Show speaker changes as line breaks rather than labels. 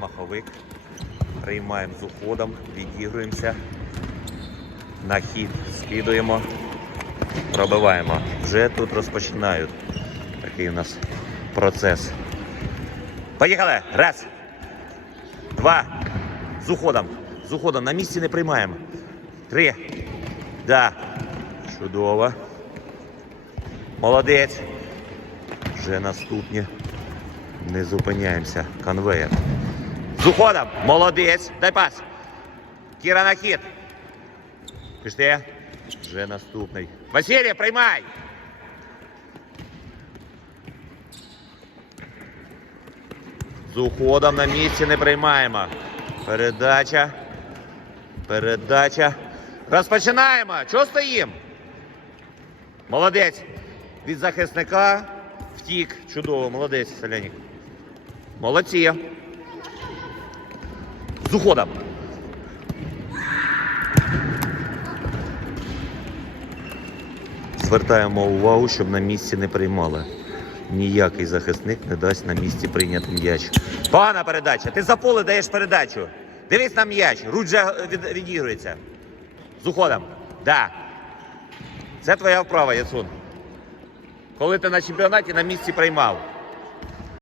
Маховик. Приймаємо з уходом, відігруємося. На хід скидуємо, пробиваємо. Вже тут розпочинають. Такий у нас процес. Поїхали! Раз. Два. З уходом. З уходом. На місці не приймаємо. Три. Да. Чудово. Молодець. Вже наступні. Не зупиняємося. Конвейер. З уходом. Молодець. Дай пас. Кіра на хід. Пішли. Вже наступний. Василій, приймай. З уходом на місці не приймаємо. Передача. Передача. Розпочинаємо. Чого стоїмо? Молодець. Від захисника втік. Чудово, молодець, Соляник. Молодці. З уходом. Звертаємо увагу, щоб на місці не приймали. Ніякий захисник не дасть на місці прийняти м'яч. Погана передача. Ти за поле даєш передачу. Дивись на м'яч. Руджа від, відігрується. З уходом. Да. Це твоя вправа, Ясун. Коли ти на чемпіонаті на місці приймав.